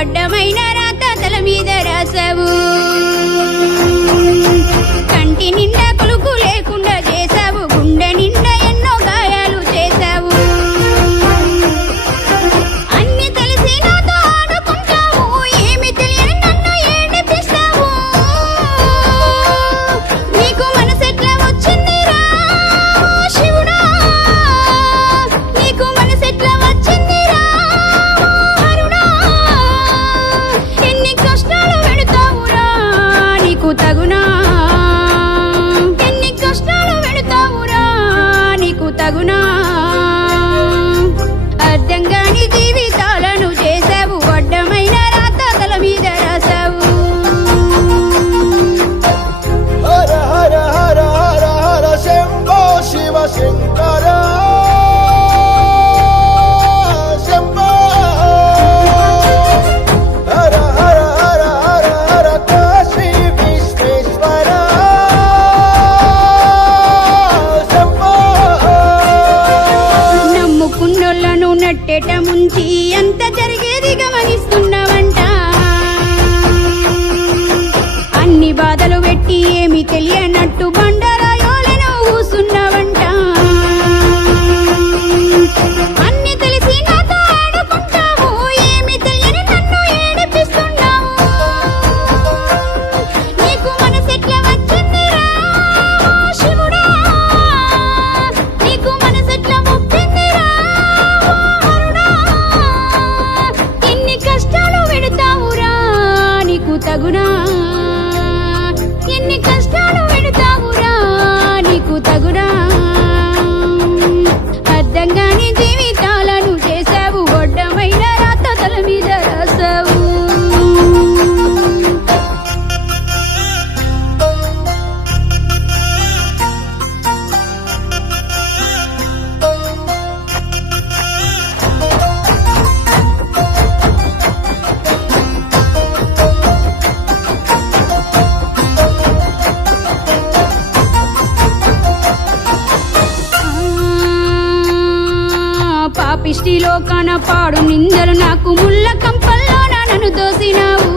అడ్డమైన రాత తల మీద రాసావు, కంటి నిండా కులుకు లేకుండా చేసావు, గుండె నిండా ఎన్నో గాయాలు చేసావు. అన్ని తెలిసి నాతో ఆడుకుంటావు, ఏమి తెలియని నన్ను ఏడిపిస్తావు. నీకు మనసెట్లా వచ్చిందిరా శివుడా, నీకు మనసెట్లా వచ్చిందిరా తగునా, ఎన్ని కష్టాలు పెడతావురా నీకు తగునా. అర్థం కాని జీవితాలను చేసావు, అడ్డమైన రాత తల మీద రాసావు. హర హర హర హర హర శంభో శివ శంకర శంభో. హర హర హర హర హర కాశీ విశ్వేశ్వర శంభో. నమ్ముకున్నోళ్ళను నట్టేట ముంచి అంత జరిగేది గమనిస్తున్నావంట. అన్ని బాధలు పెట్టి ఏమి తెలియనట్టు బండరాయోలను కూసున్నావంట. అన్ని తెలిసి నాతో ఆడుకుంటావు, ఏమి తెలియని నన్ను ఏడిపిస్తున్నావు. నీకు మనసెట్లా వచ్చిందిరా శివుడా, నీకు మనసెట్లా ముప్పిందిరా హరుడా. ఎన్ని కష్టాలు పెడతావురా నీకు తగునా, ఎన్ని కష్టాలు పెడతావురా నీకు తగునా. అర్థం కాని జీవితాలను చేసావు, అడ్డమైన రాత తల మీద రాసావు. పాపిష్టిలో కనపాడు నిందలు నాకు ముళ్ళ కంపల్లో నన్ను దోసినావు.